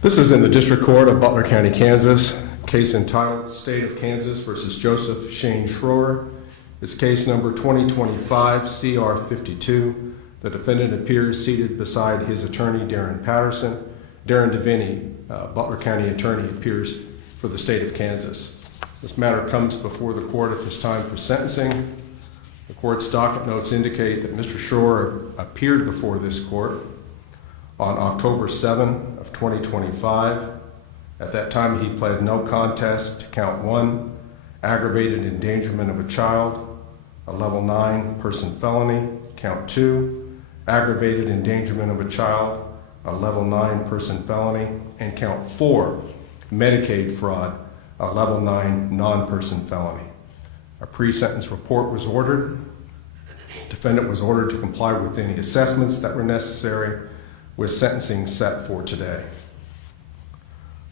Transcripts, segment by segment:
This is in the District Court of Butler County, Kansas. Case entitled State of Kansas versus Joseph Shane Schroer. It's case number 2025 CR 52. The defendant appears seated beside his attorney, Darren Patterson. Darren DeVinny, Butler County attorney, appears for the state of Kansas. This matter comes before the court at this time for sentencing. The court's docket notes indicate that Mr. Schroer appeared before this court on October 7 of 2025. At that time, he pled no contest to count 1, aggravated endangerment of a child, a level 9 person felony, count 2, aggravated endangerment of a child, a level 9 person felony, and count 4, Medicaid fraud, a level 9 non-person felony. A pre-sentence report was ordered. Defendant was ordered to comply with any assessments that were necessary, with sentencing set for today.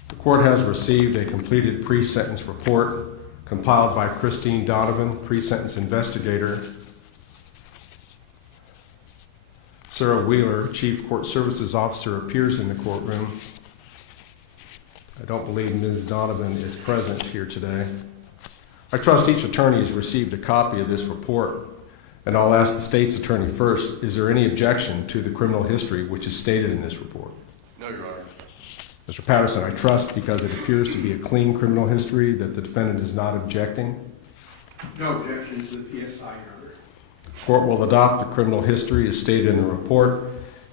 The court has received a completed pre-sentence report compiled by Christine Donovan, pre-sentence investigator. Sarah Wheeler, Chief Court Services Officer, appears in the courtroom. I don't believe Ms. Donovan is present here today. I trust each attorney has received a copy of this report, and I'll ask the state's attorney first, is there any objection to the criminal history which is stated in this report? No, Your Honor. Mr. Patterson, I trust, because it appears to be a clean criminal history, that the defendant is not objecting? No objection to the PSI, Your Honor. The court will adopt the criminal history as stated in the report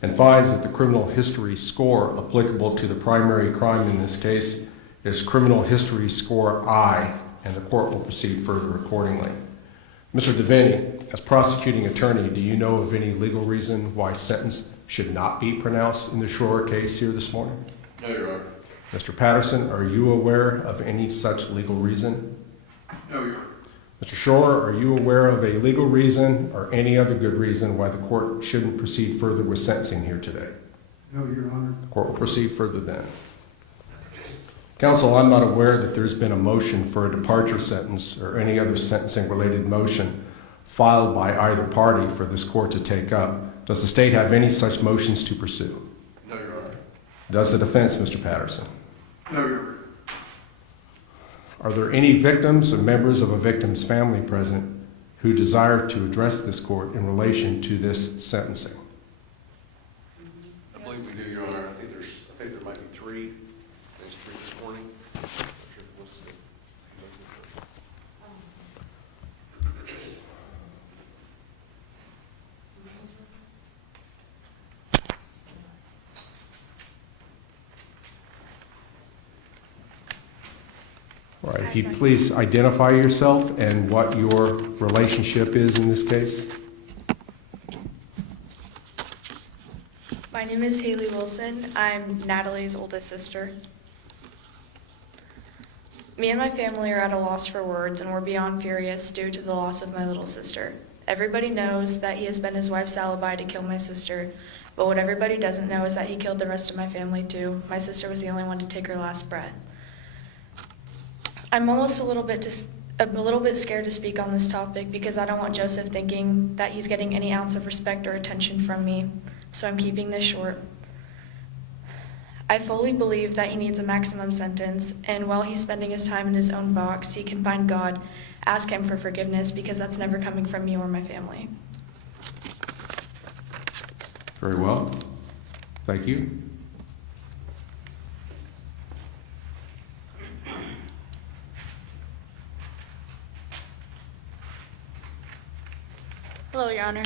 and finds that the criminal history score applicable to the primary crime in this case is criminal history score I, and the court will proceed further accordingly. Mr. DeVinny, as prosecuting attorney, do you know of any legal reason why sentence should not be pronounced in the Schroer case here this morning? No, Your Honor. Mr. Patterson, are you aware of any such legal reason? No, Your Honor. Mr. Schroer, are you aware of a legal reason or any other good reason why the court shouldn't proceed further with sentencing here today? No, Your Honor. The court will proceed further then. Counsel, I'm not aware that there's been a motion for a departure sentence or any other sentencing related motion filed by either party for this court to take up. Does the state have any such motions to pursue? No, Your Honor. Does the defense, Mr. Patterson? No, Your Honor. Are there any victims or members of a victim's family present who desire to address this court in relation to this sentencing? I believe we do, Your Honor. I think there might be 3. There's 3 this morning. I'm not sure if it was today. All right, if you'd please identify yourself and what your relationship is in this case. My name is Haley Wilson. I'm Natalie's oldest sister. Me and my family are at a loss for words, and we're beyond furious due to the loss of my little sister. Everybody knows that he has been his wife's alibi to kill my sister, but what everybody doesn't know is that he killed the rest of my family too. My sister was the only one to take her last breath. I'm almost a little bit scared to speak on this topic because I don't want Joseph thinking that he's getting any ounce of respect or attention from me, so I'm keeping this short. I fully believe that he needs a maximum sentence, and while he's spending his time in his own box, he can find God, ask him for forgiveness, because that's never coming from me or my family. Very well. Thank you. Hello, Your Honor.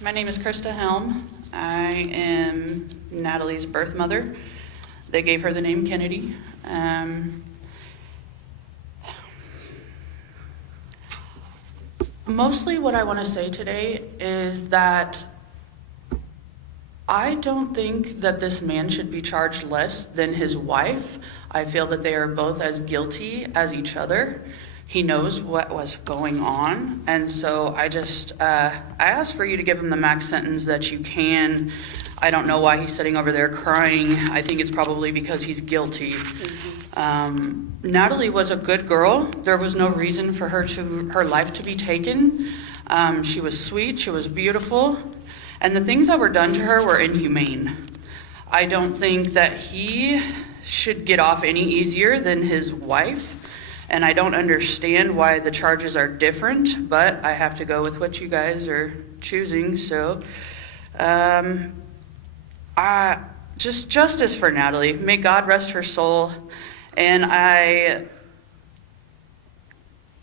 My name is Krista Helm. I am Natalie's birth mother. They gave her the name Kennedy. Mostly what I want to say today is that I don't think that this man should be charged less than his wife. I feel that they are both as guilty as each other. He knows what was going on, and so I ask for you to give him the max sentence that you can. I don't know why he's sitting over there crying. I think it's probably because he's guilty. Natalie was a good girl. There was no reason for her life to be taken. She was sweet, she was beautiful, and the things that were done to her were inhumane. I don't think that he should get off any easier than his wife. And I don't understand why the charges are different, but I have to go with what you guys are choosing. So, just justice for Natalie. May God rest her soul. And I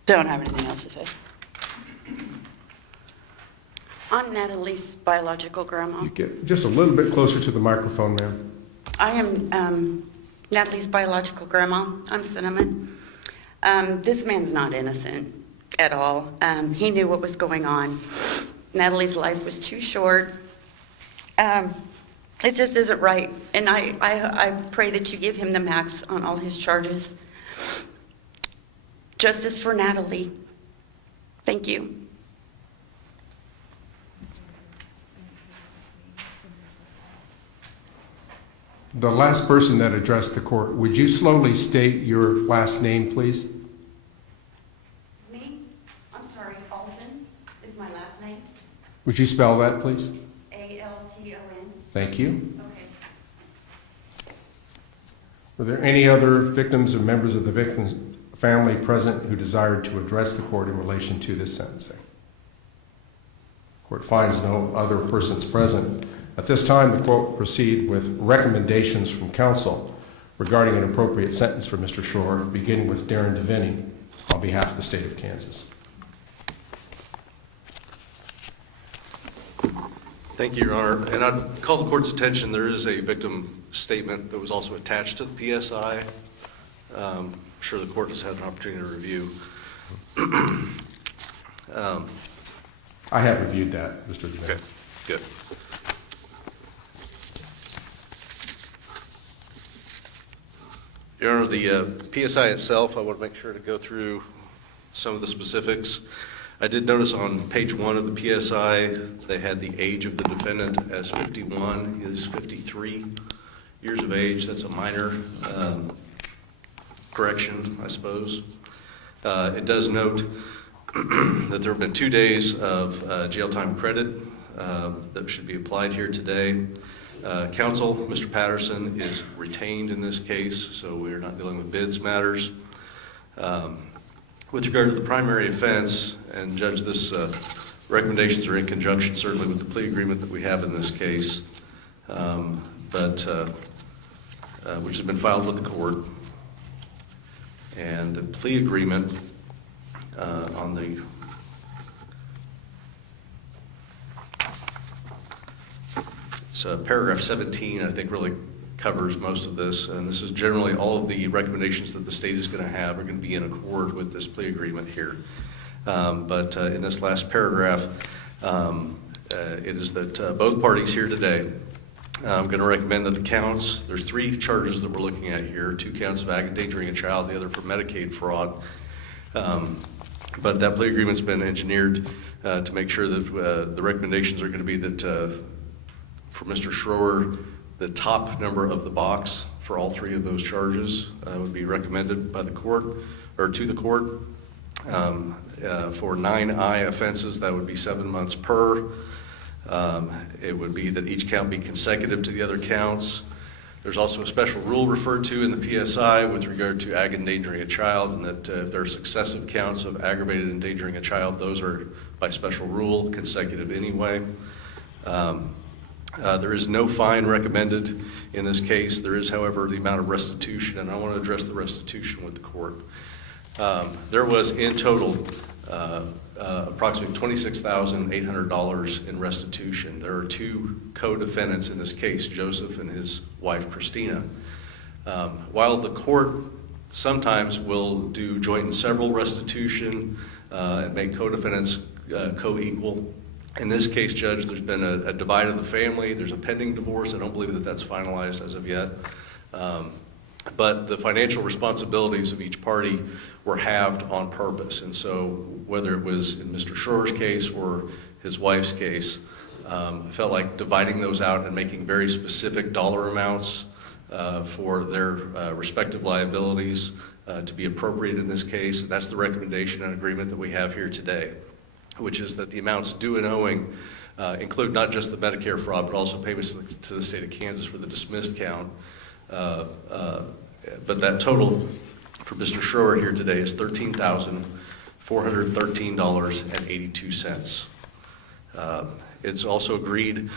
don't have anything else to say. I'm Natalie's biological grandma. You get just a little bit closer to the microphone, ma'am. I am Natalie's biological grandma. I'm Cinnamon. This man's not innocent at all. He knew what was going on. Natalie's life was too short. It just isn't right. And I pray that you give him the max on all his charges. Justice for Natalie. Thank you. The last person that addressed the court, would you slowly state your last name, please? Me? I'm sorry, Alton is my last name. Would you spell that, please? A-L-T-O-N. Thank you. Okay. Were there any other victims or members of the victim's family present who desired to address the court in relation to this sentencing? Court finds no other persons present. At this time, the court will proceed with recommendations from counsel regarding an appropriate sentence for Mr. Schroer, beginning with Darren DeVinny on behalf of the state of Kansas. Thank you, Your Honor. And I'd call the court's attention, there is a victim statement that was also attached to the PSI. I'm sure the court has had an opportunity to review. I have reviewed that, Mr. DeVinny. Okay, good. Your Honor, the PSI itself, I want to make sure to go through some of the specifics. I did notice on page 1 of the PSI, they had the age of the defendant as 51. He is 53 years of age. That's a minor correction, I suppose. It does note that there have been 2 days of jail time credit that should be applied here today. Counsel, Mr. Patterson, is retained in this case, so we're not dealing with bids matters. With regard to the primary offense, and Judge, this recommendations are in conjunction certainly with the plea agreement that we have in this case, which has been filed with the court. And the plea agreement on the paragraph 17, I think, really covers most of this, and this is generally all of the recommendations that the state is going to have are going to be in accord with this plea agreement here. But in this last paragraph, it is that both parties here today, I'm going to recommend that the counts, there's 3 charges that we're looking at here, 2 counts of endangering a child, the other for Medicaid fraud. But that plea agreement's been engineered to make sure that the recommendations are going to be that for Mr. Schroer, the top number of the box for all 3 of those charges would be recommended by the court, or to the court. For 9I offenses, that would be 7 months per. It would be that each count be consecutive to the other counts. There's also a special rule referred to in the PSI with regard to endangering a child, and that if there are successive counts of aggravated endangering a child, those are by special rule consecutive anyway. There is no fine recommended in this case. There is, however, the amount of restitution, and I want to address the restitution with the court. There was in total approximately $26,800 in restitution. There are 2 co-defendants in this case, Joseph and his wife, Christina. While the court sometimes will do joint and several restitution and make co-defendants co-equal, in this case, Judge, there's been a divide of the family. There's a pending divorce. I don't believe that that's finalized as of yet. But the financial responsibilities of each party were halved on purpose. And so whether it was in Mr. Schroer's case or his wife's case, I felt like dividing those out and making very specific dollar amounts for their respective liabilities to be appropriate in this case. And that's the recommendation and agreement that we have here today, which is that the amounts due and owing include not just the Medicare fraud, but also payments to the state of Kansas for the dismissed count, But that total for Mr. Schroer here today is $13,413.82. It's also agreed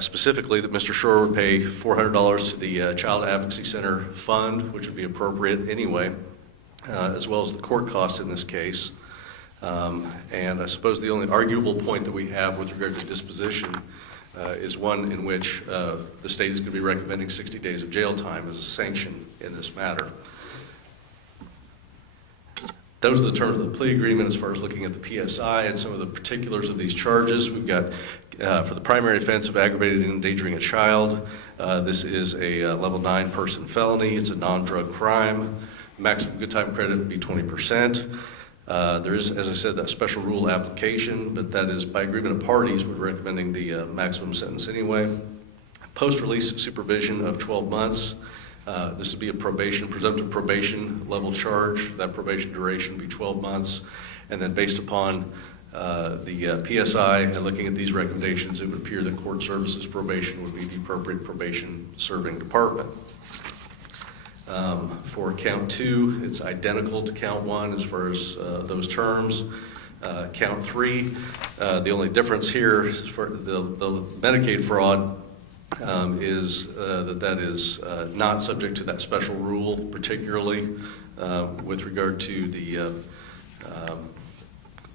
specifically that Mr. Schroer would pay $400 to the Child Advocacy Center Fund, which would be appropriate anyway, as well as the court costs in this case. And I suppose the only arguable point that we have with regard to disposition is one in which the state is going to be recommending 60 days of jail time as a sanction in this matter. Those are the terms of the plea agreement as far as looking at the PSI and some of the particulars of these charges. We've got, for the primary offense of aggravated endangering a child, this is a level 9 person felony. It's a non-drug crime. Maximum good time credit would be 20%. There is, as I said, that special rule application, but that is by agreement of parties. We're recommending the maximum sentence anyway. Post-release supervision of 12 months. This would be a presumptive probation level charge. That probation duration would be 12 months. And then based upon the PSI and looking at these recommendations, it would appear that court services probation would be the appropriate probation serving department. For count 2, it's identical to count 1 as far as those terms. Count 3, the only difference here is for the Medicaid fraud is that is not subject to that special rule, particularly with regard to the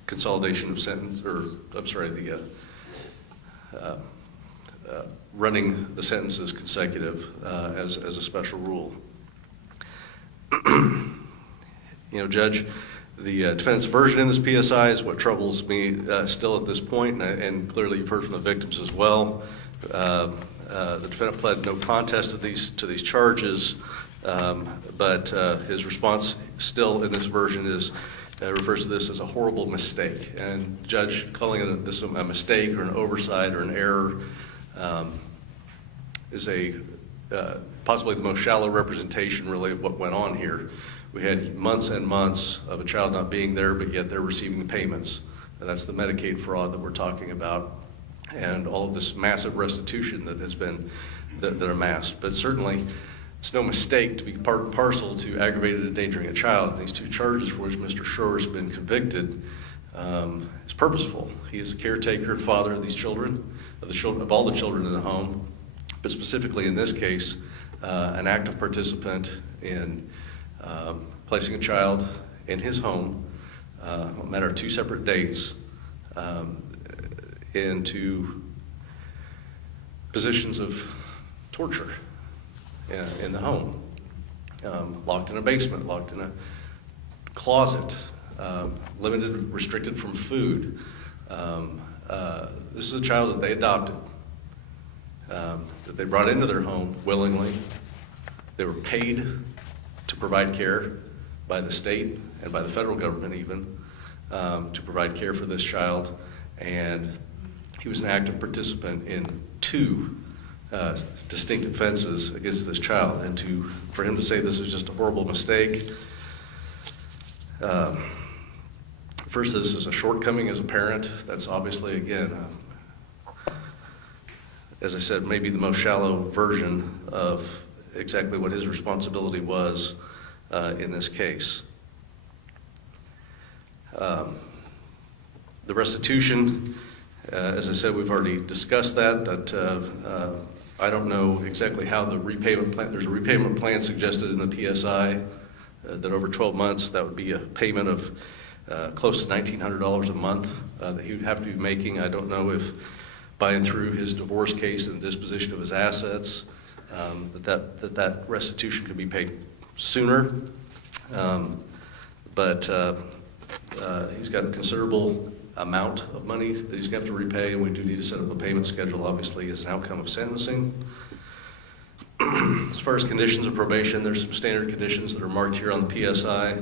consolidation of sentence, or I'm sorry, the running the sentences consecutive as a special rule. You know, Judge, the defendant's version in this PSI is what troubles me still at this point, and clearly you've heard from the victims as well. The defendant pled no contest to these charges, but his response still in this version is refers to this as a horrible mistake. And Judge, calling this a mistake or an oversight or an error is possibly the most shallow representation really of what went on here. We had months and months of a child not being there, but yet they're receiving the payments. And that's the Medicaid fraud that we're talking about, and all of this massive restitution that has been that amassed. But certainly, it's no mistake to be part and parcel to aggravated endangering a child. These 2 charges for which Mr. Schroer has been convicted is purposeful. He is the caretaker and father of these children, of all the children in the home, but specifically in this case, an active participant in placing a child in his home on a matter of 2 separate dates into positions of torture in the home, locked in a basement, locked in a closet, limited, restricted from food. This is a child that they adopted, that they brought into their home willingly. They were paid to provide care by the state and by the federal government even, to provide care for this child, and he was an active participant in 2 distinct offenses against this child. And for him to say this is just a horrible mistake, first, this is a shortcoming as a parent. That's obviously, again, as I said, maybe the most shallow version of exactly what his responsibility was in this case. The restitution, as I said, we've already discussed that I don't know exactly how the repayment plan, there's a repayment plan suggested in the PSI that over 12 months that would be a payment of close to $1,900 a month that he would have to be making. I don't know if by and through his divorce case and the disposition of his assets that restitution could be paid sooner, but he's got a considerable amount of money that he's going to have to repay, and we do need to set up a payment schedule, obviously, as an outcome of sentencing. As far as conditions of probation, there's some standard conditions that are marked here on the PSI.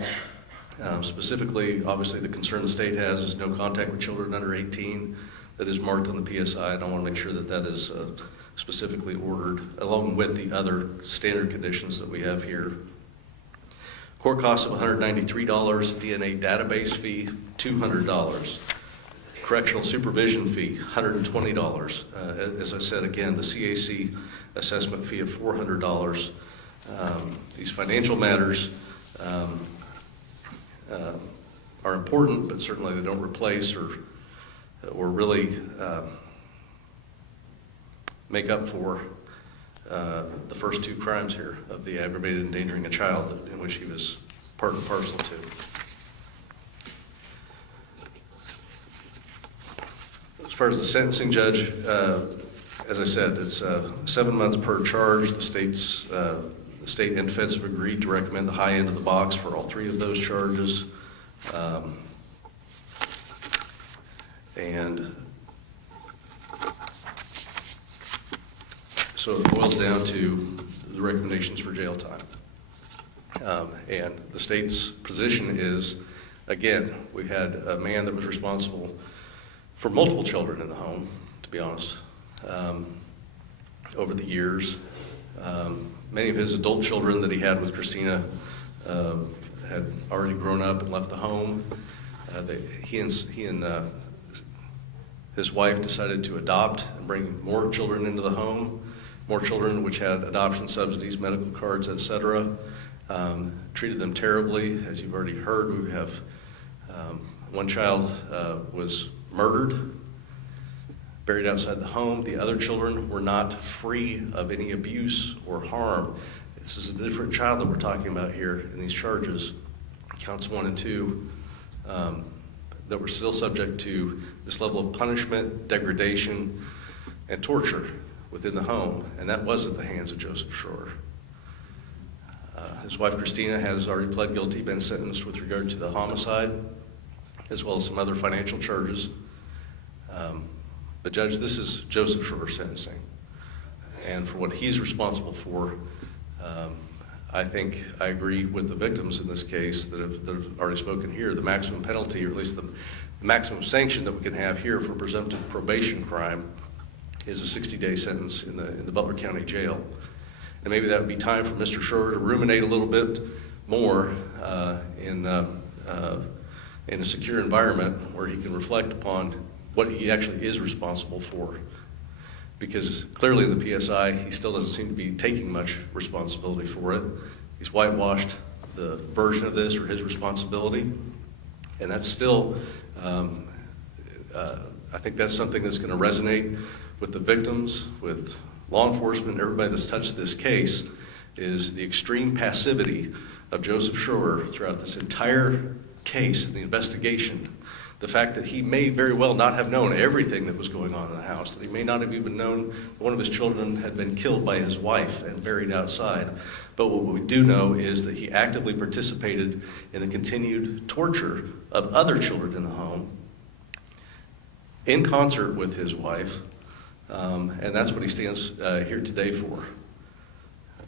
Specifically, obviously, the concern the state has is no contact with children under 18. That is marked on the PSI, and I want to make sure that that is specifically ordered, along with the other standard conditions that we have here. Court costs of $193, DNA database fee, $200. Correctional supervision fee, $120. As I said again, the CAC assessment fee of $400. These financial matters are important, but certainly they don't replace or really make up for the first two crimes here of the aggravated endangering a child in which he was part and parcel to. As far as the sentencing judge, as I said, it's 7 months per charge. The state and defense have agreed to recommend the high end of the box for all three of those charges. And so it boils down to the recommendations for jail time. And the state's position is, again, we had a man that was responsible for multiple children in the home, to be honest, over the years. Many of his adult children that he had with Christina had already grown up and left the home. He and his wife decided to adopt and bring more children into the home, more children which had adoption subsidies, medical cards, etc. Treated them terribly. As you've already heard, we have one child was murdered, buried outside the home. The other children were not free of any abuse or harm. This is a different child that we're talking about here in these charges, counts 1 and 2, that were still subject to this level of punishment, degradation, and torture within the home, and that was at the hands of Joseph Schroer. His wife Christina has already pled guilty, been sentenced with regard to the homicide, as well as some other financial charges. But Judge, this is Joseph Schroer's sentencing, and for what he's responsible for, I think I agree with the victims in this case that have already spoken here. The maximum penalty, or at least the maximum sanction that we can have here for presumptive probation crime, is a 60-day sentence in the Butler County Jail. And maybe that would be time for Mr. Schroer to ruminate a little bit more in a secure environment where he can reflect upon what he actually is responsible for. Because clearly in the PSI, he still doesn't seem to be taking much responsibility for it. He's whitewashed the version of this or his responsibility. And that's still, I think that's something that's going to resonate with the victims, with law enforcement, everybody that's touched this case, is the extreme passivity of Joseph Schroer throughout this entire case, the investigation. The fact that he may very well not have known everything that was going on in the house, that he may not have even known one of his children had been killed by his wife and buried outside. But what we do know is that he actively participated in the continued torture of other children in the home in concert with his wife, and that's what he stands here today for.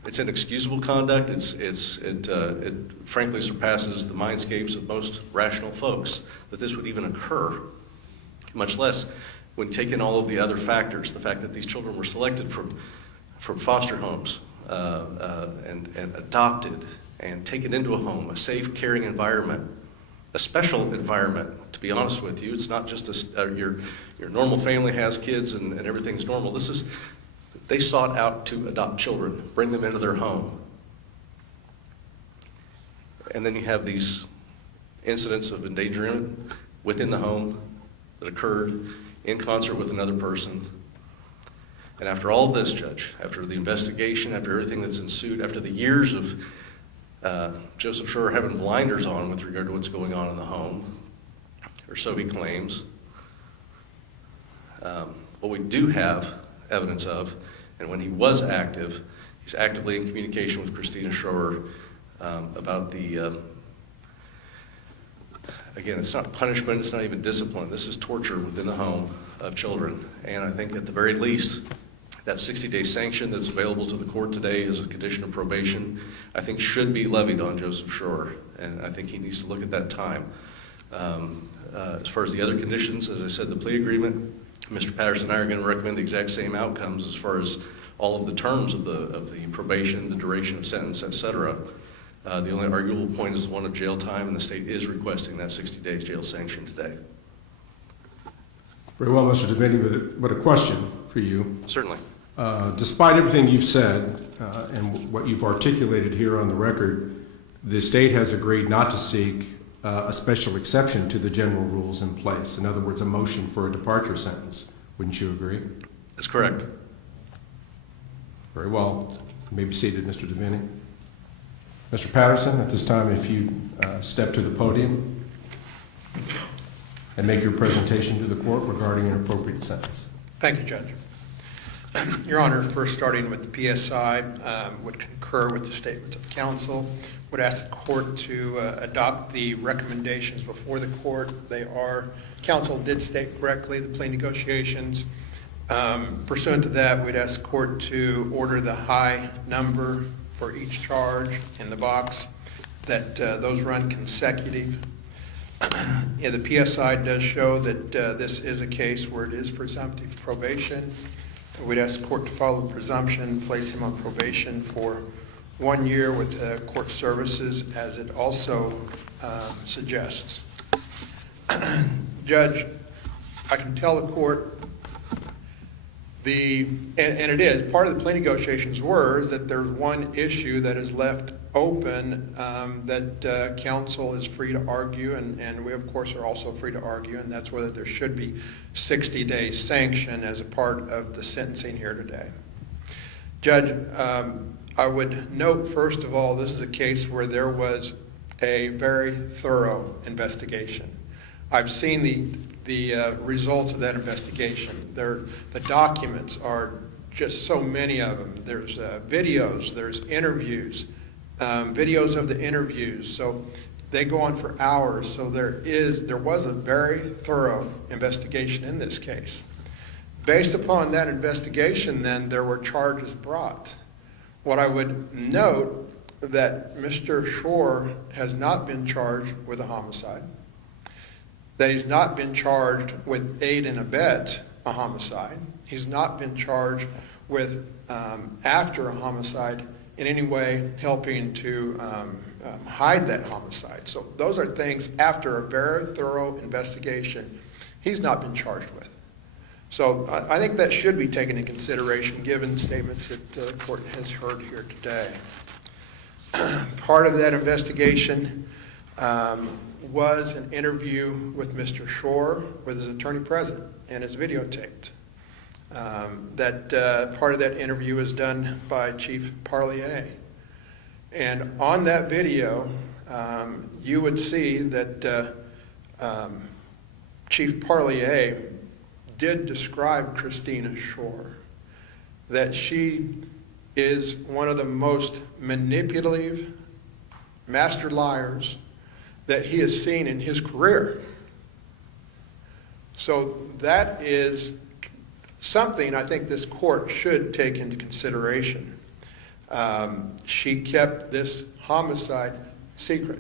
It's inexcusable conduct. It frankly surpasses the mindscapes of most rational folks that this would even occur, much less when taking all of the other factors, the fact that these children were selected from foster homes and adopted and taken into a home, a safe, caring environment, a special environment, to be honest with you. It's not just your normal family has kids and everything's normal. They sought out to adopt children, bring them into their home. And then you have these incidents of endangerment within the home that occurred in concert with another person. And after all this, Judge, after the investigation, after everything that's ensued, after the years of Joseph Schroer having blinders on with regard to what's going on in the home, or so he claims, what we do have evidence of, and when he was active, he's actively in communication with Christina Schroer about the, again, it's not punishment, it's not even discipline, this is torture within the home of children. And I think at the very least, that 60-day sanction that's available to the court today as a condition of probation, I think should be levied on Joseph Schroer, and I think he needs to look at that time. As far as the other conditions, as I said, the plea agreement, Mr. Patterson and I are going to recommend the exact same outcomes as far as all of the terms of the probation, the duration of sentence, etc. The only arguable point is the one of jail time, and the state is requesting that 60 days jail sanction today. Very well, Mr. Defendant, but a question for you. Certainly. Despite everything you've said, and what you've articulated here on the record, the state has agreed not to seek a special exception to the general rules in place. In other words, a motion for a departure sentence. Wouldn't you agree? That's correct. Very well. You may be seated, Mr. Devaney. Mr. Patterson, at this time, if you step to the podium and make your presentation to the court regarding an appropriate sentence. Thank you, Judge. Your Honor, first starting with the PSI, would concur with the statements of counsel, would ask the court to adopt the recommendations before the court. Counsel did state correctly the plea negotiations. Pursuant to that, we'd ask the court to order the high number for each charge in the box, that those run consecutive. Yeah, the PSI does show that this is a case where it is presumptive probation. We'd ask the court to follow the presumption, place him on probation for 1 year with court services, as it also suggests. Judge, I can tell the court and it is, part of the plea negotiations is that there's one issue that is left open that counsel is free to argue, and we of course are also free to argue, and that's whether there should be 60-day sanction as a part of the sentencing here today. Judge, I would note first of all, this is a case where there was a very thorough investigation. I've seen the results of that investigation. The documents are just so many of them. There's videos, there's interviews, videos of the interviews. So they go on for hours. So there was a very thorough investigation in this case. Based upon that investigation, then, there were charges brought. What I would note that Mr. Schroer has not been charged with a homicide, that he's not been charged with aid and abet a homicide. He's not been charged with, after a homicide, in any way helping to hide that homicide. So those are things after a very thorough investigation he's not been charged with. So I think that should be taken into consideration given the statements that the court has heard here today. Part of that investigation was an interview with Mr. Schroer with his attorney present, and it's videotaped. Part of that interview is done by Chief Parlier. And on that video, you would see that Chief Parlier did describe Christina Schroer, that she is one of the most manipulative master liars that he has seen in his career. So that is something I think this court should take into consideration. She kept this homicide secret.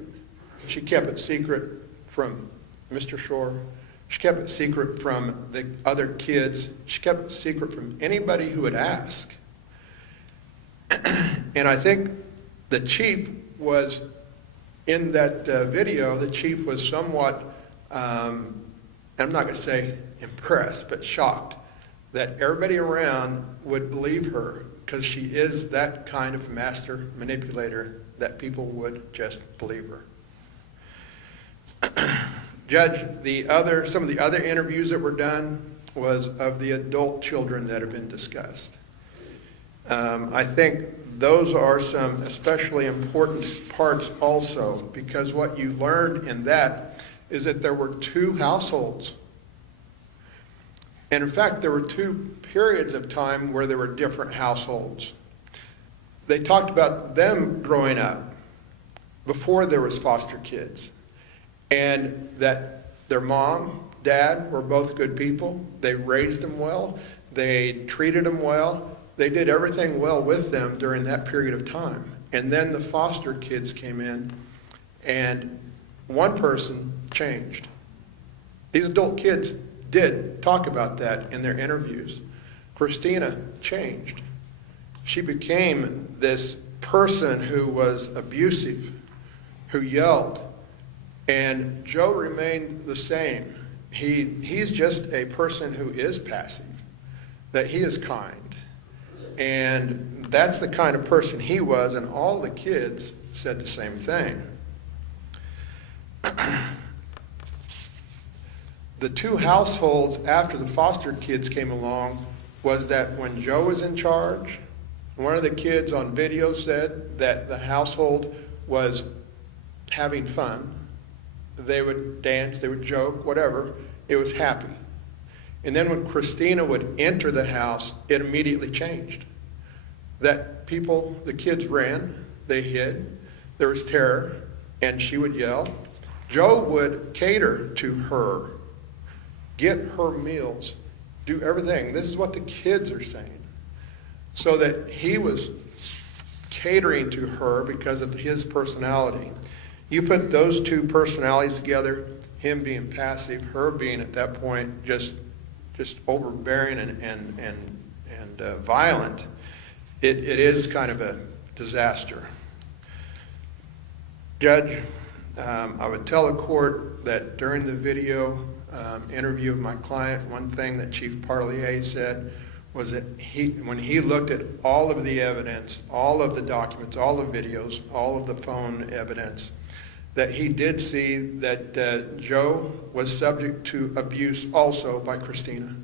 She kept it secret from Mr. Schroer. She kept it secret from the other kids. She kept it secret from anybody who would ask. And I think the chief was, in that video, the chief was somewhat, I'm not going to say impressed, but shocked that everybody around would believe her, because she is that kind of master manipulator that people would just believe her. Judge, some of the other interviews that were done was of the adult children that have been discussed. I think those are some especially important parts also, because what you learned in that is that there were 2 households. And in fact, there were 2 periods of time where there were different households. They talked about them growing up before there was foster kids, and that their mom, dad were both good people. They raised them well. They treated them well. They did everything well with them during that period of time. And then the foster kids came in, and one person changed. These adult kids did talk about that in their interviews. Christina changed. She became this person who was abusive, who yelled. And Joe remained the same. He's just a person who is passive, that he is kind. And that's the kind of person he was, and all the kids said the same thing. The two households after the foster kids came along was that when Joe was in charge, one of the kids on video said that the household was having fun. They would dance, they would joke, whatever. It was happy. And then when Christina would enter the house, it immediately changed. That people, the kids ran, they hid, there was terror, and she would yell. Joe would cater to her, get her meals, do everything. This is what the kids are saying. So that he was catering to her because of his personality. You put those two personalities together, him being passive, her being at that point just overbearing and violent, it is kind of a disaster. Judge, I would tell the court that during the video interview of my client, one thing that Chief Parlier said was that when he looked at all of the evidence, all of the documents, all the videos, all of the phone evidence, that he did see that Joe was subject to abuse also by Christina.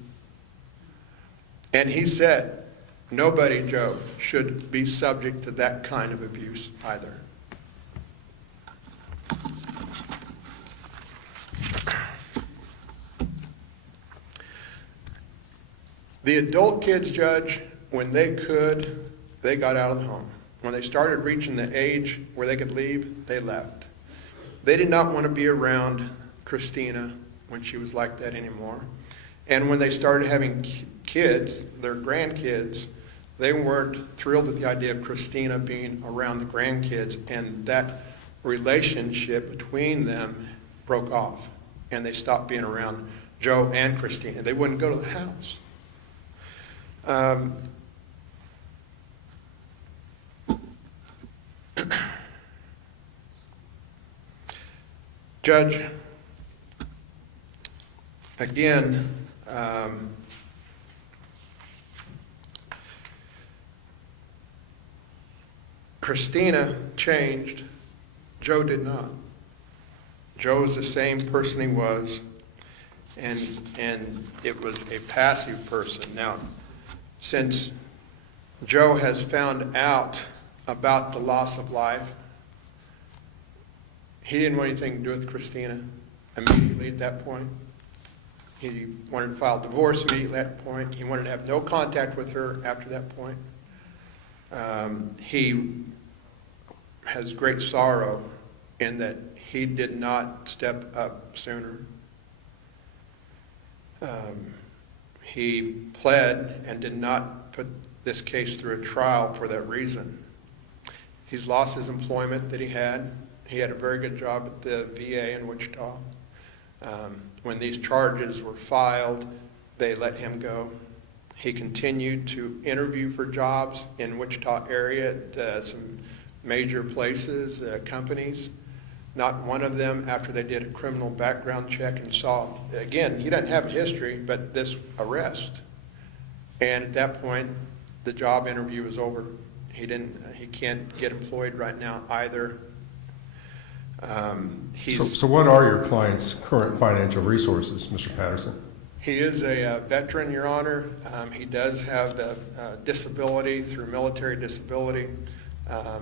And he said, nobody, Joe, should be subject to that kind of abuse either. The adult kids, Judge, when they could, they got out of the home. When they started reaching the age where they could leave, they left. They did not want to be around Christina when she was like that anymore. And when they started having kids, their grandkids, they weren't thrilled at the idea of Christina being around the grandkids, and that relationship between them broke off, and they stopped being around Joe and Christina. They wouldn't go to the house. Judge, again, Christina changed, Joe did not. Joe is the same person he was, and it was a passive person. Now, since Joe has found out about the loss of life, he didn't want anything to do with Christina immediately at that point. He wanted to file divorce immediately at that point. He wanted to have no contact with her after that point. He has great sorrow in that he did not step up sooner. He pled and did not put this case through a trial for that reason. He's lost his employment that he had. He had a very good job at the VA in Wichita. When these charges were filed, they let him go. He continued to interview for jobs in Wichita area at some major places, companies. Not one of them, after they did a criminal background check and saw, again, he doesn't have a history, but this arrest. And at that point, the job interview was over. He can't get employed right now either. So what are your client's current financial resources, Mr. Patterson? He is a veteran, Your Honor. He does have a disability through military disability. I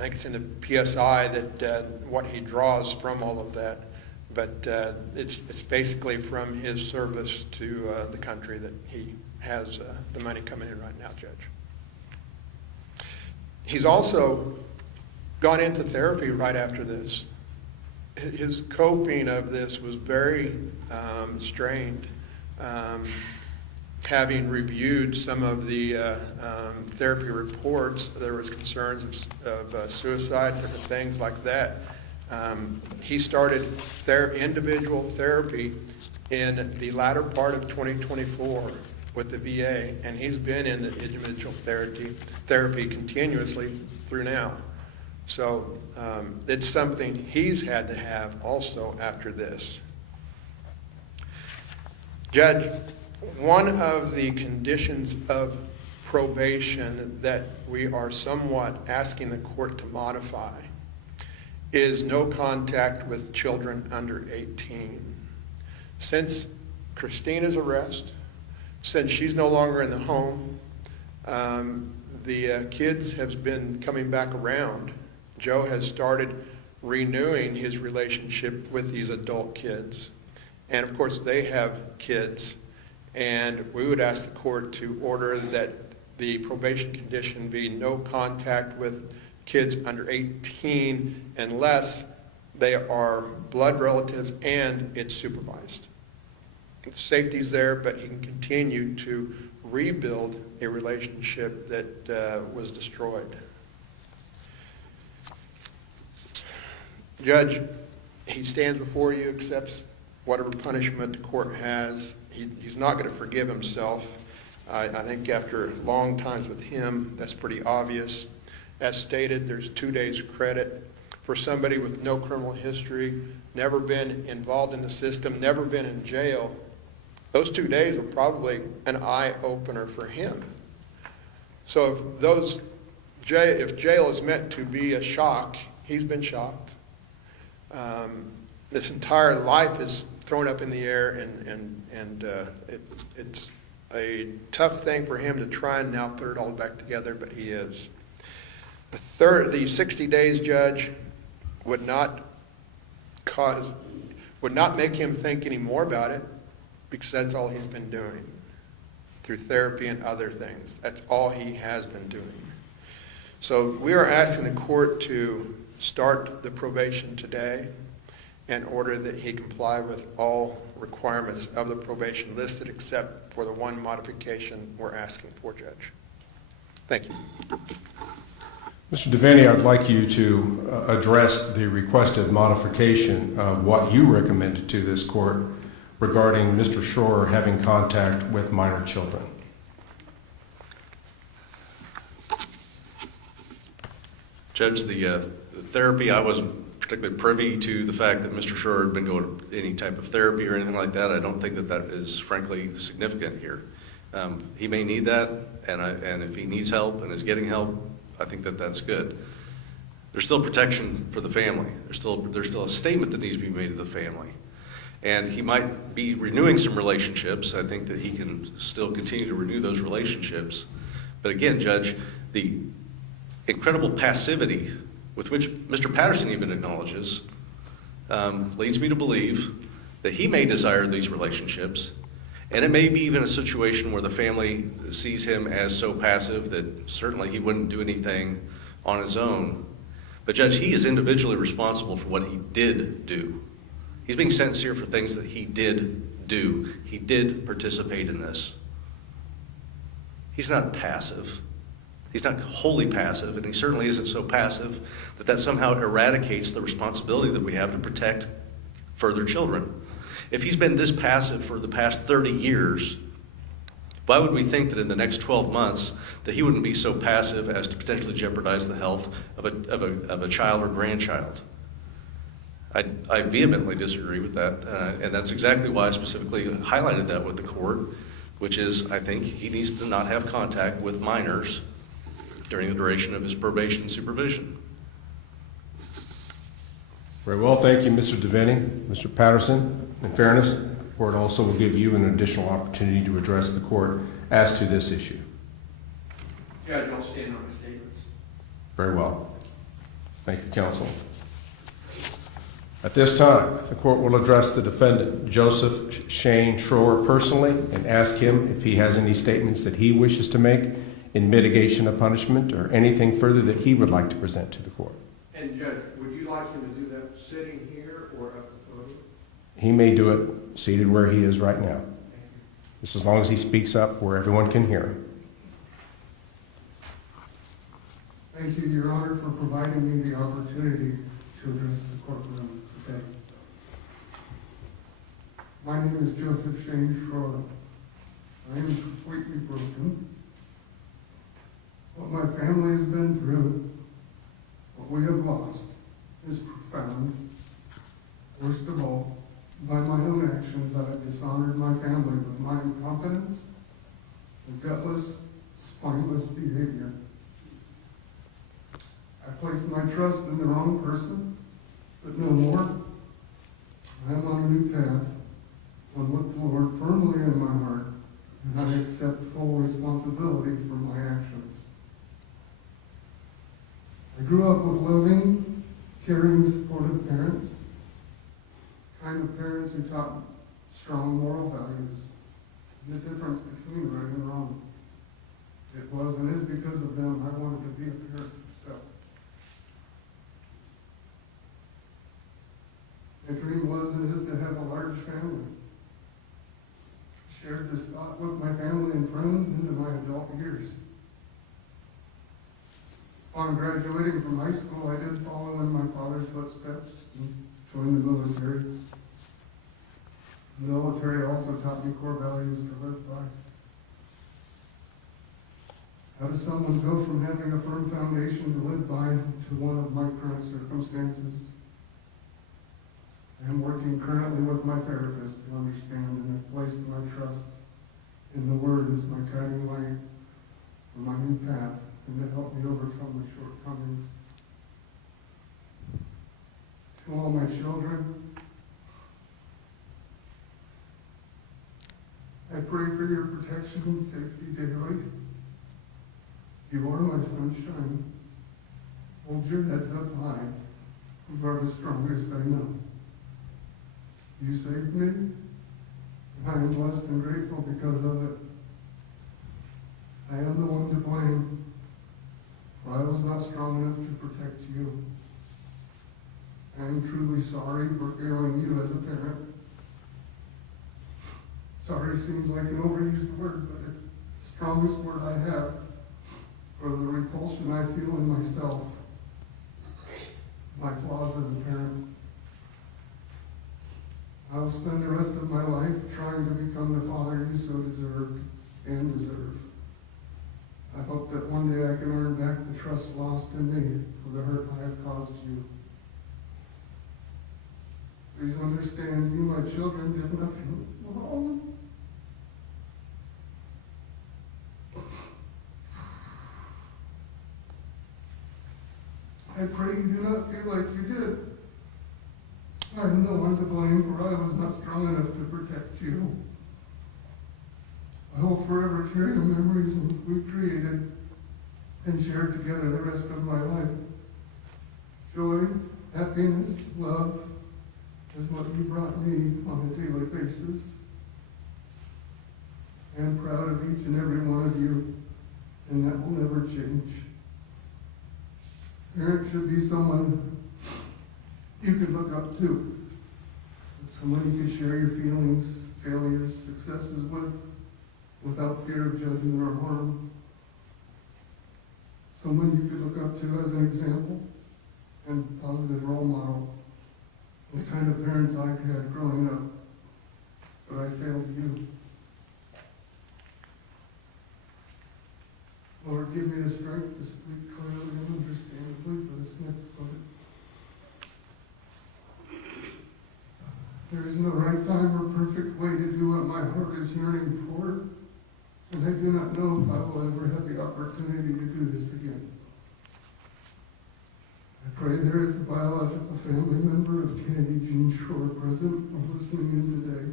think it's in the PSI that what he draws from all of that. But it's basically from his service to the country that he has the money coming in right now, Judge. He's also gone into therapy right after this. His coping of this was very strained. Having reviewed some of the therapy reports, there was concerns of suicide, different things like that. He started individual therapy in the latter part of 2024 with the VA, and he's been in the individual therapy continuously through now. So it's something he's had to have also after this. Judge, one of the conditions of probation that we are somewhat asking the court to modify is no contact with children under 18. Since Christina's arrest, since she's no longer in the home, the kids have been coming back around. Joe has started renewing his relationship with these adult kids. And of course, they have kids. And we would ask the court to order that the probation condition be no contact with kids under 18 unless they are blood relatives and it's supervised. Safety's there, but he can continue to rebuild a relationship that was destroyed. Judge, he stands before you, accepts whatever punishment the court has. He's not going to forgive himself. I think after long times with him, that's pretty obvious. As stated, there's 2 days credit for somebody with no criminal history, never been involved in the system, never been in jail. Those 2 days were probably an eye-opener for him. So if jail is meant to be a shock, he's been shocked. This entire life is thrown up in the air, and it's a tough thing for him to try and now put it all back together, but he is. The 60 days, Judge, would not make him think any more about it, because that's all he's been doing through therapy and other things. That's all he has been doing. So we are asking the court to start the probation today in order that he comply with all requirements of the probation listed, except for the one modification we're asking for, Judge. Thank you. Mr. Devaney, I'd like you to address the requested modification of what you recommended to this court regarding Mr. Schroer having contact with minor children. Judge, the therapy, I wasn't particularly privy to the fact that Mr. Schroer had been going to any type of therapy or anything like that. I don't think that that is frankly significant here. He may need that, and if he needs help and is getting help, I think that that's good. There's still protection for the family. There's still a statement that needs to be made to the family. And he might be renewing some relationships. I think that he can still continue to renew those relationships. But again, Judge, the incredible passivity with which Mr. Patterson even acknowledges leads me to believe that he may desire these relationships. And it may be even a situation where the family sees him as so passive that certainly he wouldn't do anything on his own. But Judge, he is individually responsible for what he did do. He's being sentenced here for things that he did do. He did participate in this. He's not passive. He's not wholly passive, and he certainly isn't so passive that that somehow eradicates the responsibility that we have to protect further children. If he's been this passive for the past 30 years, why would we think that in the next 12 months that he wouldn't be so passive as to potentially jeopardize the health of a child or grandchild? I vehemently disagree with that, and that's exactly why I specifically highlighted that with the court, which is I think he needs to not have contact with minors during the duration of his probation supervision. Very well, thank you, Mr. Devaney. Mr. Patterson, in fairness, the court also will give you an additional opportunity to address the court as to this issue. Judge, I'll stand on my statements. Very well. Thank you, counsel. At this time, the court will address the defendant, Joseph Shane Schroer, personally and ask him if he has any statements that he wishes to make in mitigation of punishment or anything further that he would like to present to the court. And Judge, would you like him to do that sitting here or up at the podium? He may do it seated where he is right now. Just as long as he speaks up where everyone can hear him. Thank you, Your Honor, for providing me the opportunity to address the courtroom today. My name is Joseph Shane Schroer. I am completely broken. What my family has been through, what we have lost, is profound. Worst of all, by my own actions, I have dishonored my family with my incompetence, the gutless, spineless behavior. I placed my trust in the wrong person, but no more. I am on a new path, one with the Lord firmly in my heart, and I accept full responsibility for my actions. I grew up with loving, caring, supportive parents, kind of parents who taught strong moral values, and the difference between right and wrong. It was and is because of them I wanted to be a parent myself. My dream was and is to have a large family. I shared this thought with my family and friends into my adult years. Upon graduating from high school, I did follow in my father's footsteps and joined the military. The military also taught me core values to live by. How does someone go from having a firm foundation to live by to one of my current circumstances? I am working currently with my therapist to understand and have placed my trust in the Word as my guiding light for my new path and to help me overcome my shortcomings. To all my children, I pray for your protection and safety daily. You are my sunshine. Hold your heads up high. You are the strongest I know. You saved me, and I am blessed and grateful because of it. I am the one to blame, for I was not strong enough to protect you. I am truly sorry for failing you as a parent. Sorry seems like an overused word, but it's the strongest word I have for the repulsion I feel in myself, my flaws as a parent. I will spend the rest of my life trying to become the father you so deserve and deserve. I hope that one day I can earn back the trust lost in me for the hurt I have caused you. Please understand, you, my children, did nothing wrong. I pray you do not feel like you did. I am the one to blame, for I was not strong enough to protect you. I will forever carry the memories we created and shared together the rest of my life. Joy, happiness, love is what you brought me on a daily basis. I am proud of each and every one of you, and that will never change. Parent should be someone you could look up to, someone you could share your feelings, failures, successes with, without fear of judgment or harm. Someone you could look up to as an example and positive role model. The kind of parents I had growing up, but I failed you. Lord, give me the strength to speak clearly and understandably for this next part. There is no right time or perfect way to do what my heart is yearning for, and I do not know if I will ever have the opportunity to do this again. I pray there is a biological family member of Kennedy Jean Schroer present or listening in today.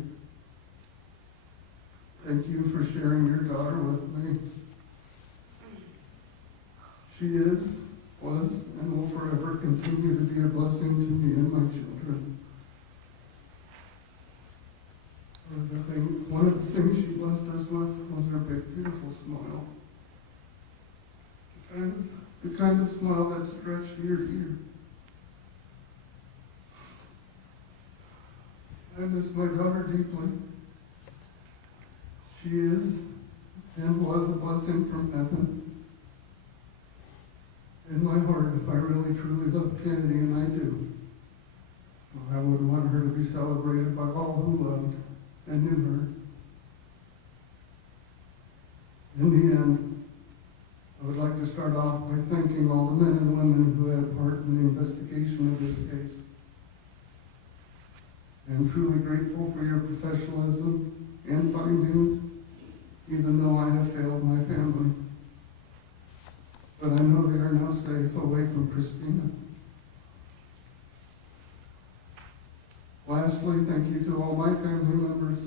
Thank you for sharing your daughter with me. She is, was, and will forever continue to be a blessing to me and my children. One of the things she blessed us with was her big, beautiful smile. The kind of smile that stretched ear to ear. I miss my daughter deeply. She is and was a blessing from heaven. In my heart, if I really truly love Kennedy, and I do, I would want her to be celebrated by all who loved and knew her. In the end, I would like to start off by thanking all the men and women who had part in the investigation of this case. I am truly grateful for your professionalism and findings, even though I have failed my family. but I know they are now safe away from Christina. Lastly, thank you to all my family members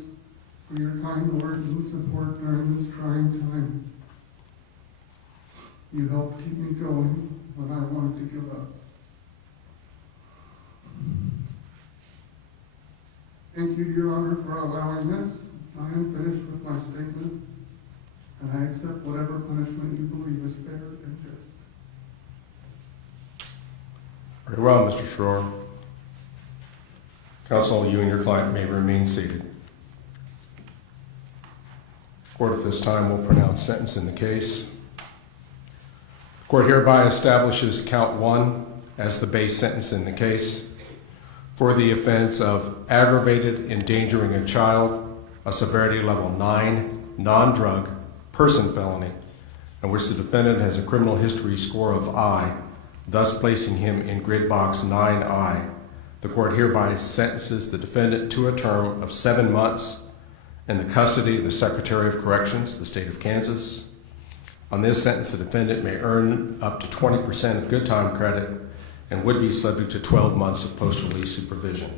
for your kind words and support during this trying time. You helped keep me going when I wanted to give up. Thank you, Your Honor, for allowing this. I am finished with my statement, and I accept whatever punishment you believe is fair and just. Very well, Mr. Schroer. Counsel, you and your client may remain seated. Court at this time will pronounce sentence in the case. The court hereby establishes count 1 as the base sentence in the case for the offense of aggravated endangering a child, a severity level 9, non-drug, person felony, in which the defendant has a criminal history score of I, thus placing him in grid box 9I. The court hereby sentences the defendant to a term of 7 months in the custody of the Secretary of Corrections, the state of Kansas. On this sentence, the defendant may earn up to 20% of good time credit and would be subject to 12 months of post-release supervision.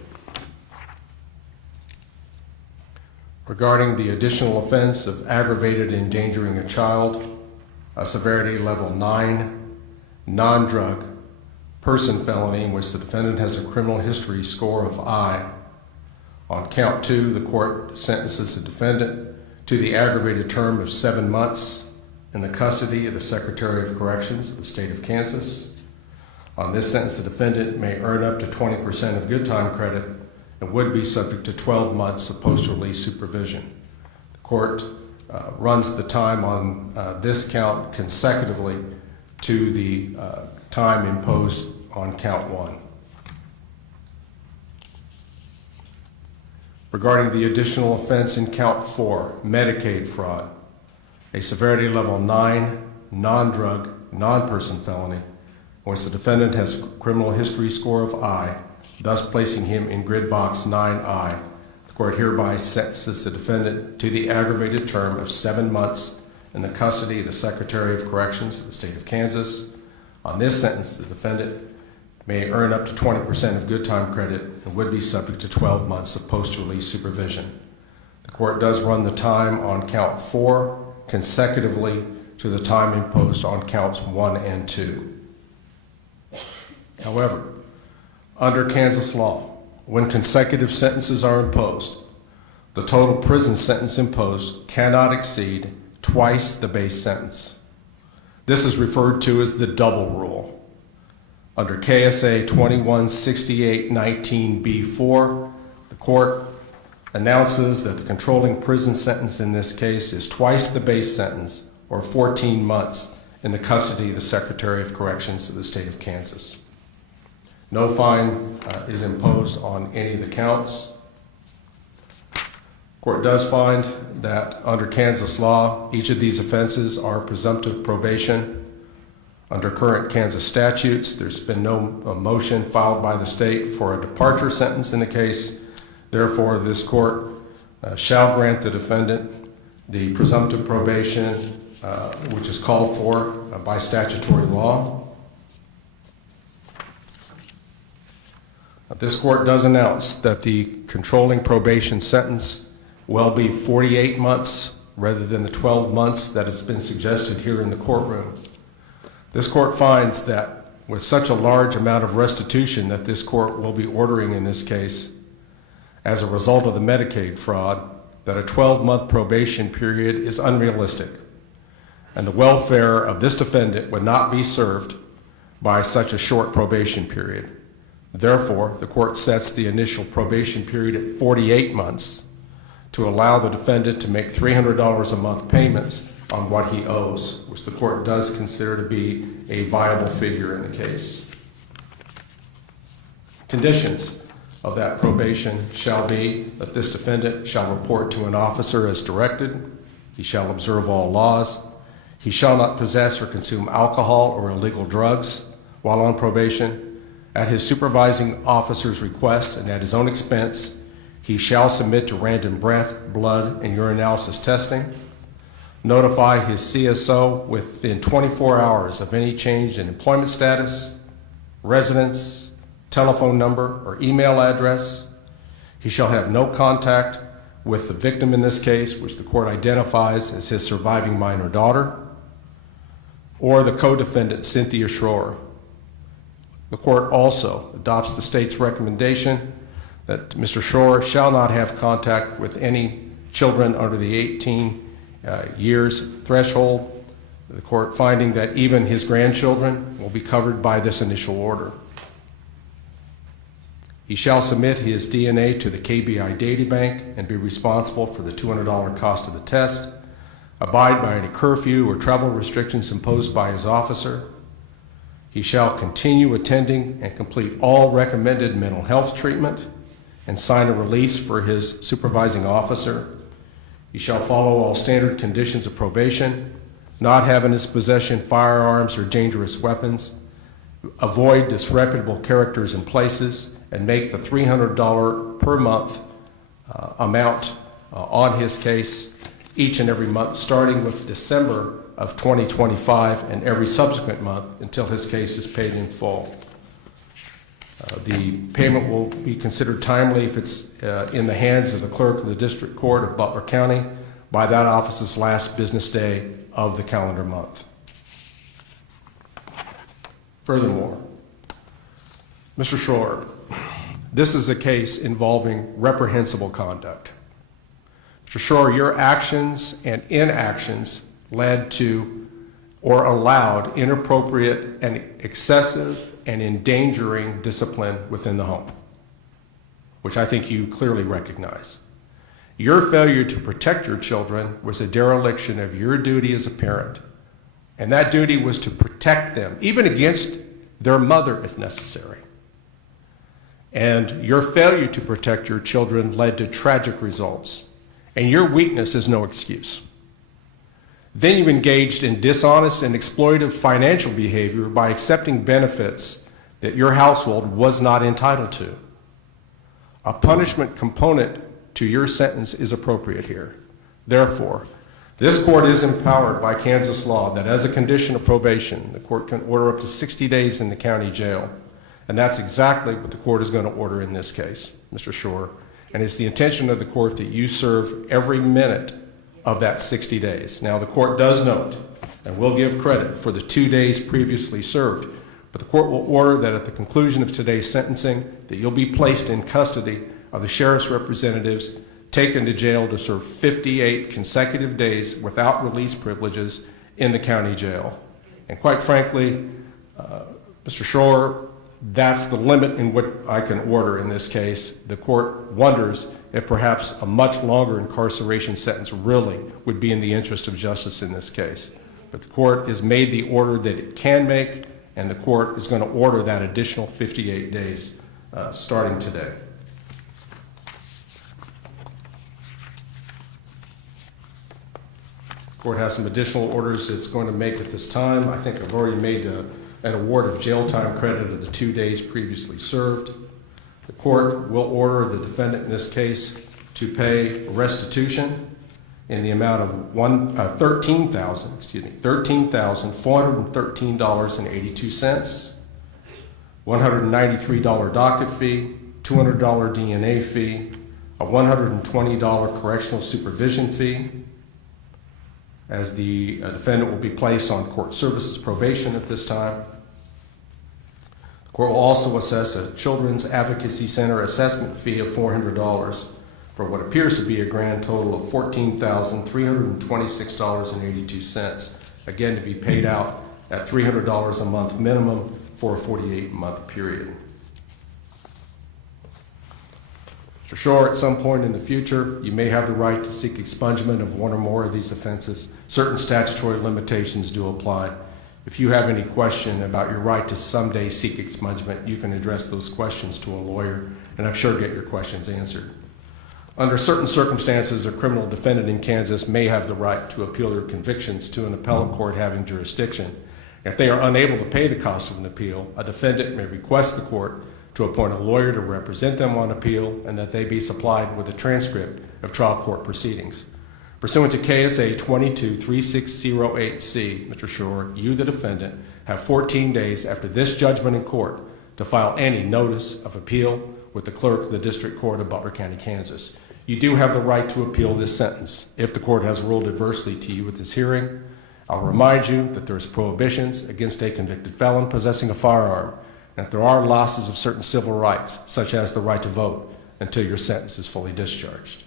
Regarding the additional offense of aggravated endangering a child, a severity level 9, non-drug, person felony in which the defendant has a criminal history score of I. On count 2, the court sentences the defendant to the aggravated term of 7 months in the custody of the Secretary of Corrections of the state of Kansas. On this sentence, the defendant may earn up to 20% of good time credit and would be subject to 12 months of post-release supervision. The court runs the time on this count consecutively to the time imposed on count 1. Regarding the additional offense in count 4, Medicaid fraud, a severity level 9, non-drug, non-person felony, in which the defendant has a criminal history score of I, thus placing him in grid box 9I. The court hereby sentences the defendant to the aggravated term of 7 months in the custody of the Secretary of Corrections of the state of Kansas. On this sentence, the defendant may earn up to 20% of good time credit and would be subject to 12 months of post-release supervision. The court does run the time on count 4 consecutively to the time imposed on counts 1 and 2. However, under Kansas law, when consecutive sentences are imposed, the total prison sentence imposed cannot exceed twice the base sentence. This is referred to as the double rule. Under KSA 2168-19B4, the court announces that the controlling prison sentence in this case is twice the base sentence, or 14 months, in the custody of the Secretary of Corrections of the state of Kansas. No fine is imposed on any of the counts. Court does find that under Kansas law, each of these offenses are presumptive probation. Under current Kansas statutes, there's been no motion filed by the state for a departure sentence in the case. Therefore, this court shall grant the defendant the presumptive probation which is called for by statutory law. This court does announce that the controlling probation sentence will be 48 months rather than the 12 months that has been suggested here in the courtroom. This court finds that with such a large amount of restitution that this court will be ordering in this case as a result of the Medicaid fraud, that a 12-month probation period is unrealistic, and the welfare of this defendant would not be served by such a short probation period. Therefore, the court sets the initial probation period at 48 months to allow the defendant to make $300 a month payments on what he owes, which the court does consider to be a viable figure in the case. Conditions of that probation shall be that this defendant shall report to an officer as directed, he shall observe all laws, he shall not possess or consume alcohol or illegal drugs while on probation. At his supervising officer's request and at his own expense, he shall submit to random breath, blood, and urinalysis testing. notify his CSO within 24 hours of any change in employment status, residence, telephone number, or email address. He shall have no contact with the victim in this case, which the court identifies as his surviving minor daughter, or the co-defendant, Cynthia Schroer. The court also adopts the state's recommendation that Mr. Schroer shall not have contact with any children under the 18 years threshold, the court finding that even his grandchildren will be covered by this initial order. He shall submit his DNA to the KBI databank and be responsible for the $200 cost of the test, abide by any curfew or travel restrictions imposed by his officer. He shall continue attending and complete all recommended mental health treatment and sign a release for his supervising officer. He shall follow all standard conditions of probation, not have in his possession firearms or dangerous weapons, avoid disreputable characters and places, and make the $300 per month amount on his case each and every month, starting with December of 2025 and every subsequent month until his case is paid in full. The payment will be considered timely if it's in the hands of the clerk of the District Court of Butler County by that office's last business day of the calendar month. Furthermore, Mr. Schroer, this is a case involving reprehensible conduct. Mr. Schroer, your actions and inactions led to or allowed inappropriate and excessive and endangering discipline within the home, which I think you clearly recognize. Your failure to protect your children was a dereliction of your duty as a parent, and that duty was to protect them, even against their mother if necessary. And your failure to protect your children led to tragic results, and your weakness is no excuse. Then you engaged in dishonest and exploitive financial behavior by accepting benefits that your household was not entitled to. A punishment component to your sentence is appropriate here. Therefore, this court is empowered by Kansas law that as a condition of probation, the court can order up to 60 days in the county jail. And that's exactly what the court is going to order in this case, Mr. Schroer. And it's the intention of the court that you serve every minute of that 60 days. Now, the court does note, and will give credit for the 2 days previously served, but the court will order that at the conclusion of today's sentencing, that you'll be placed in custody of the sheriff's representatives, taken to jail to serve 58 consecutive days without release privileges in the county jail. And quite frankly, Mr. Schroer, that's the limit in what I can order in this case. The court wonders if perhaps a much longer incarceration sentence really would be in the interest of justice in this case. But the court has made the order that it can make, and the court is going to order that additional 58 days starting today. The court has some additional orders it's going to make at this time. I think I've already made an award of jail time credit of the 2 days previously served. The court will order the defendant in this case to pay restitution in the amount of $13,413.82, $193 docket fee, $200 DNA fee, a $120 correctional supervision fee, as the defendant will be placed on court services probation at this time. The court will also assess a Children's Advocacy Center assessment fee of $400 for what appears to be a grand total of $14,326.82, again to be paid out at $300 a month minimum for a 48-month period. Mr. Schroer, at some point in the future, you may have the right to seek expungement of one or more of these offenses. Certain statutory limitations do apply. If you have any question about your right to someday seek expungement, you can address those questions to a lawyer, and I'm sure get your questions answered. Under certain circumstances, a criminal defendant in Kansas may have the right to appeal their convictions to an appellate court having jurisdiction. If they are unable to pay the cost of an appeal, a defendant may request the court to appoint a lawyer to represent them on appeal and that they be supplied with a transcript of trial court proceedings. Pursuant to KSA 22-3608C, Mr. Schroer, you, the defendant, have 14 days after this judgment in court to file any notice of appeal with the clerk of the District Court of Butler County, Kansas. You do have the right to appeal this sentence if the court has ruled adversely to you with this hearing. I'll remind you that there's prohibitions against a convicted felon possessing a firearm, and that there are losses of certain civil rights, such as the right to vote, until your sentence is fully discharged.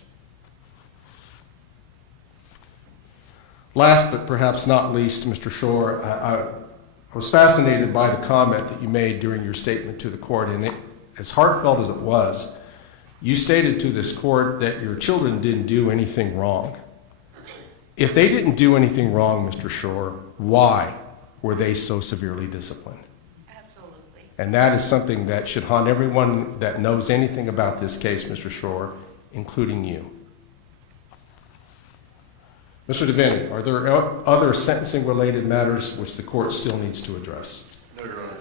Last but perhaps not least, Mr. Schroer, I was fascinated by the comment that you made during your statement to the court, and as heartfelt as it was, you stated to this court that your children didn't do anything wrong. If they didn't do anything wrong, Mr. Schroer, why were they so severely disciplined? Absolutely. And that is something that should haunt everyone that knows anything about this case, Mr. Schroer, including you. Mr. Defendant, are there other sentencing-related matters which the court still needs to address? No, Your Honor.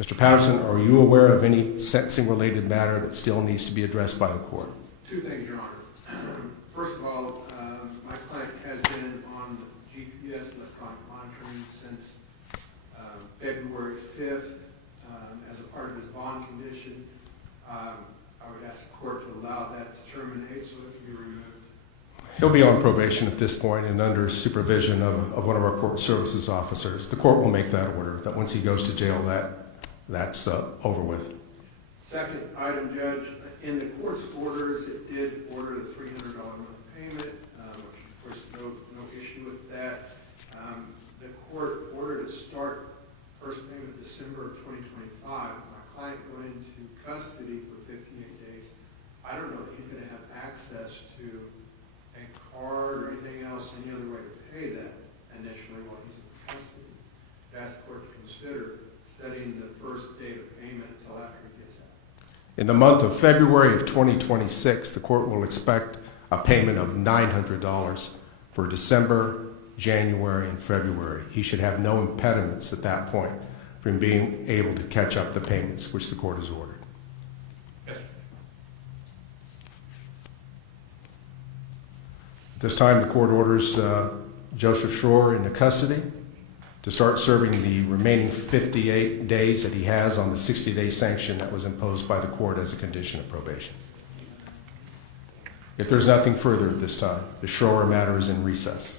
Mr. Patterson, are you aware of any sentencing-related matter that still needs to be addressed by the court? Two things, Your Honor. First of all, my client has been on GPS electronic monitoring since February 5th as a part of his bond condition. I would ask the court to allow that to terminate so it can be removed. He'll be on probation at this point and under supervision of one of our court services officers. The court will make that order, that once he goes to jail, that's over with. Second item, Judge, in the court's orders, it did order the $300 a month payment, which of course no issue with that. The court ordered to start first payment December of 2025. My client went into custody for 58 days. I don't know that he's going to have access to a card or anything else, any other way to pay that initially while he's in custody. I ask the court to consider setting the first date of payment until after he gets out. In the month of February of 2026, the court will expect a payment of $900 for December, January, and February. He should have no impediments at that point from being able to catch up the payments which the court has ordered. At this time, the court orders Joseph Schroer into custody to start serving the remaining 58 days that he has on the 60-day sanction that was imposed by the court as a condition of probation. If there's nothing further at this time, the Schroer matter is in recess.